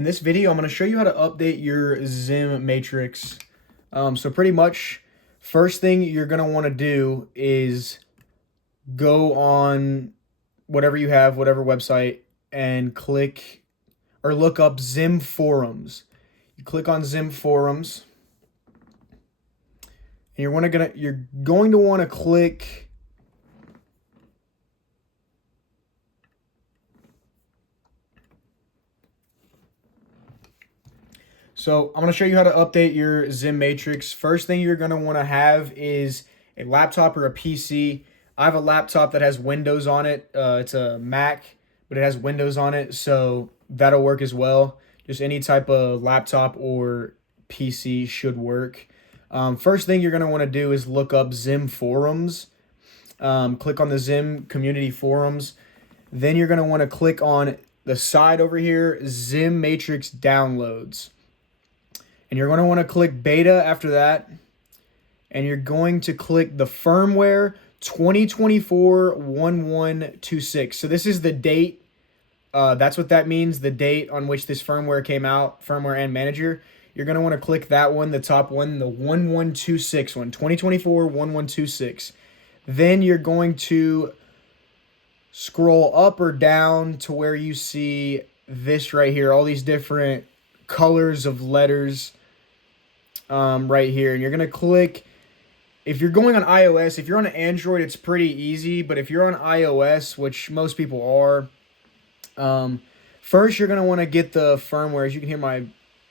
In this video, I'm going to show you how to update your Zim matrix. So pretty much, first thing you're going to want to do is go on whatever you have, whatever website, and click or look up Zim forums. You click on Zim forums, and you're going to want to click So I'm going to show you how to update your Zim matrix. First thing you're going to want to have is a laptop or a PC. I have a laptop that has Windows on it. It's a Mac, but it has Windows on it, so that'll work as well. Just any type of laptop or PC should work. First thing you're going to want to do is look up Zim forums. Click on the Zim community forums. Then you're going to want to click on the side over here, Zim matrix downloads. And you're going to want to click beta after that. And you're going to click the firmware 2024-1126. So this is the date. That's what that means, the date on which this firmware came out, firmware and manager. You're going to want to click that one, the top one, the 1126 one, 2024-1126. Then you're going to scroll up or down to where you see this right here, all these different colors of letters right here. And you're going to click, if you're going on iOS, if you're on Android, it's pretty easy. But if you're on iOS, which most people are, first you're going to want to get the firmware. As you can hear my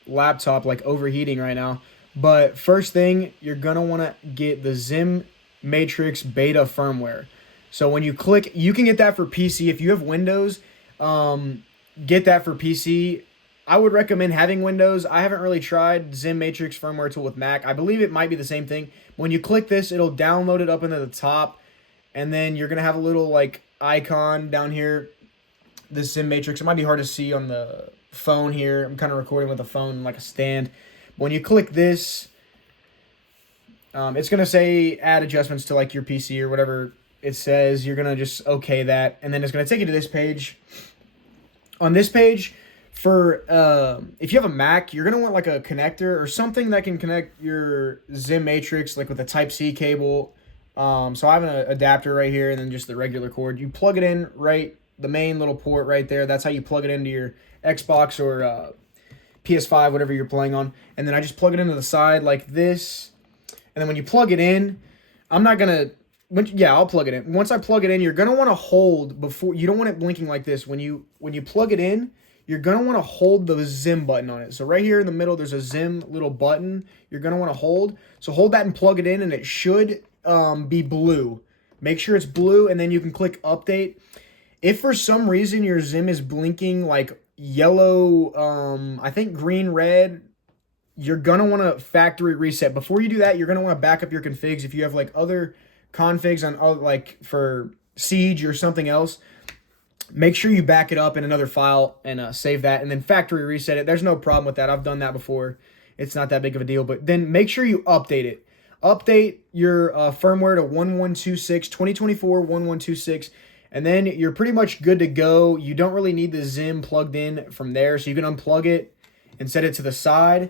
laptop like overheating right now. But first thing, you're going to want to get the Zim Matrix beta firmware. So when you click, you can get that for PC. If you have Windows, get that for PC. I would recommend having Windows. I haven't really tried Zim Matrix firmware tool with Mac. I believe it might be the same thing. When you click this, it'll download it up into the top, and then you're gonna have a little like icon down here, this Zim Matrix. It might be hard to see on the phone here. I'm kind of recording with a phone like a stand. But when you click this, it's gonna say add adjustments to like your PC or whatever it says. You're gonna just okay that, and then it's gonna take you to this page. On this page, for if you have a Mac, you're gonna want like a connector or something that can connect your Zim Matrix like with a Type-C cable. So I have an adapter right here, and then just the regular cord. You plug it in right, the main little port right there. That's how you plug it into your Xbox or PS5, whatever you're playing on. And then I just plug it into the side like this. And then when you plug it in, I'm not gonna. I'll plug it in. Once I plug it in, you're gonna want to hold before. You don't want it blinking like this. When you plug it in, you're going to want to hold the Zim button on it. So right here in the middle, there's a Zim little button you're going to want to hold. So hold that and plug it in, and it should be blue. Make sure it's blue, and then you can click update. If for some reason your Zim is blinking like yellow, I think green, red, you're going to want to factory reset. Before you do that, you're going to want to back up your configs. If you have like other configs on like for Siege or something else, make sure you back it up in another file and save that, and then factory reset it. There's no problem with that. I've done that before. It's not that big of a deal. But then make sure you update it. Update your firmware to 1126, 2024-1126, and then you're pretty much good to go. You don't really need the Zim plugged in from there, so you can unplug it and set it to the side.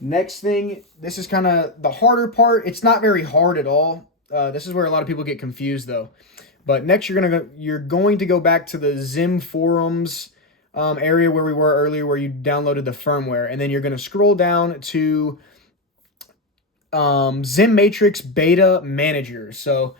Next thing, this is kind of the harder part. It's not very hard at all. This is where a lot of people get confused, though. But next, you're going to go back to the Zim forums area where we were earlier, where you downloaded the firmware, and then you're going to scroll down to Zim Matrix Beta Manager. So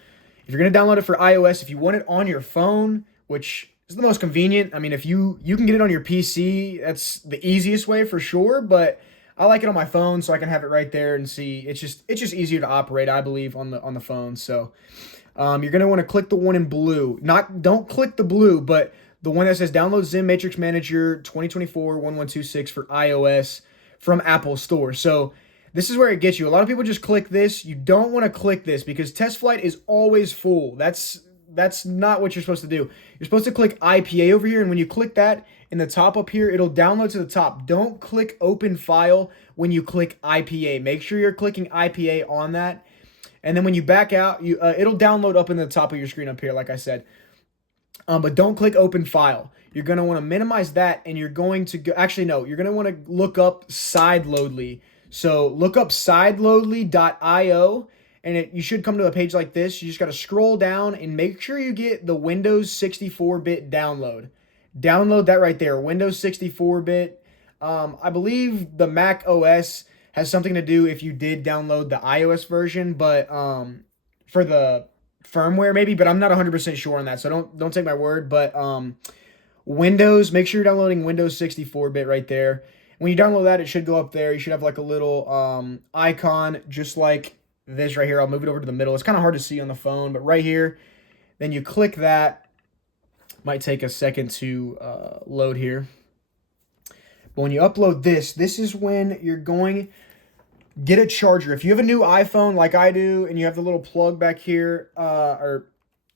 if you're going to download it for iOS, if you want it on your phone, which is the most convenient. I mean, if you can get it on your PC, that's the easiest way for sure. But I like it on my phone, so I can have it right there and see. It's just easier to operate, I believe, on the phone. So. You're going to want to click the one in blue. Don't click the blue, but the one that says download Zim Matrix Manager 2024-1126 for iOS from Apple Store. So this is where it gets you. A lot of people just click this. You don't want to click this because test flight is always full. That's not what you're supposed to do. You're supposed to click IPA over here, and when you click that in the top up here, it'll download to the top. Don't click open file when you click IPA. Make sure you're clicking IPA on that. And then when you back out, it'll download up in the top of your screen up here, like I said. But don't click open file. You're going to want to minimize that, and you're going to go, actually, no, you're going to want to look up sideloadly. So look up sideloadly.io, and you should come to a page like this. You just got to scroll down and make sure you get the Windows 64-bit download. Download that right there, Windows 64-bit. I believe the Mac OS has something to do if you did download the iOS version, but for the firmware maybe, but I'm not 100% sure on that, so don't take my word. But Windows, make sure you're downloading Windows 64-bit right there. When you download that, it should go up there. You should have like a little icon just like this right here. I'll move it over to the middle. It's kind of hard to see on the phone, but right here, then you click that. Might take a second to load here. But when you upload this is when you're going get a charger. If you have a new iPhone like I do and you have the little plug back here, or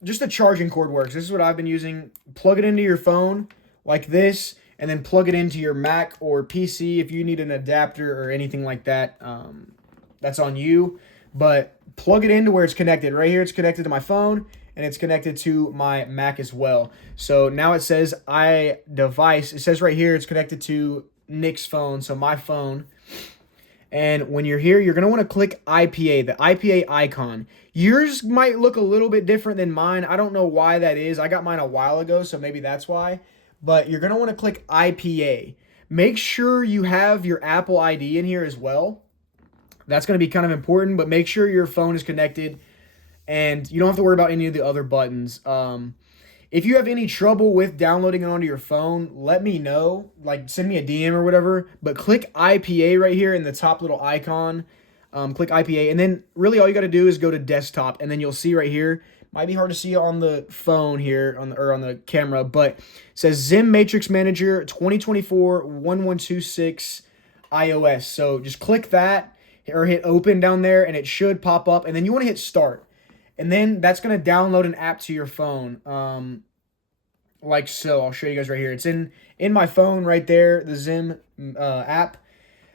just the charging cord works. This is what I've been using. Plug it into your phone like this, and then plug it into your Mac or PC if you need an adapter or anything like that. That's on you. But plug it into where it's connected. Right here it's connected to my phone, and it's connected to my Mac as well. So now it says iDevice. It says right here it's connected to Nick's phone, so my phone. And when you're here, you're going to want to click IPA, the IPA icon. Yours might look a little bit different than mine. I don't know why that is. I got mine a while ago, so maybe that's why. But you're going to want to click IPA. Make sure you have your Apple ID in here as well. That's going to be kind of important, but make sure your phone is connected and you don't have to worry about any of the other buttons. If you have any trouble with downloading it onto your phone, let me know. Like, send me a DM or whatever. But click IPA right here in the top little icon. Click IPA. And then really all you got to do is go to desktop. And then you'll see right here. Might be hard to see on the phone here, on the camera. But it says Zim Matrix Manager 2024-1126 iOS. So just click that or hit open down there. And it should pop up. And then you want to hit start. And then that's going to download an app to your phone, like so. I'll show you guys right here. It's in my phone right there, the Zim app.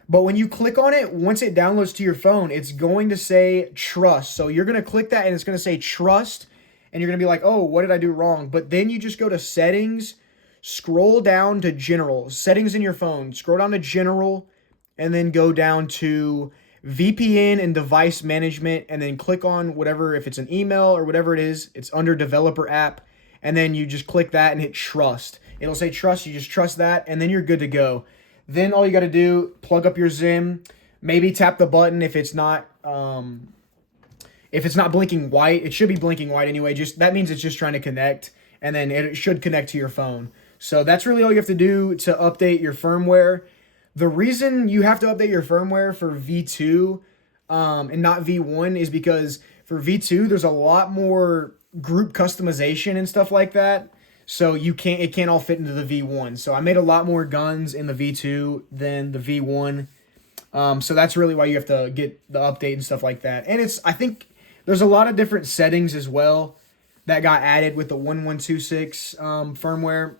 But when you click on it, once it downloads to your phone, it's going to say trust. So you're going to click that, and it's going to say trust. And you're going to be like, oh, what did I do wrong? But then you just go to settings, scroll down to general. Settings in your phone. Scroll down to general, and then go down to VPN and device management, and then click on whatever, if it's an email or whatever it is, it's under developer app, and then you just click that and hit trust. It'll say trust, you just trust that, and then you're good to go. Then all you got to do, plug up your Zim, maybe tap the button if it's not blinking white. It should be blinking white anyway. Just that means it's just trying to connect, and then it should connect to your phone. So that's really all you have to do to update your firmware. The reason you have to update your firmware for V2 and not V1 is because for V2, there's a lot more group customization and stuff like that. So it can't all fit into the V1. So I made a lot more guns in the V2 than the V1. So that's really why you have to get the update and stuff like that. And I think there's a lot of different settings as well that got added with the 1126 firmware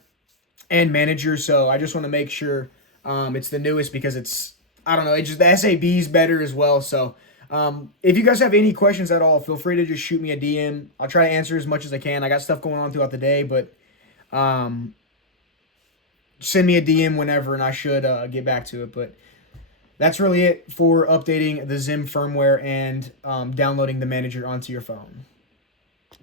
and manager. So I just want to make sure it's the newest because I don't know, the SAB is better as well. So if you guys have any questions at all, feel free to just shoot me a DM. I'll try to answer as much as I can. I got stuff going on throughout the day, but send me a DM whenever and I should get back to it. But that's really it for updating the Zim firmware and downloading the manager onto your phone.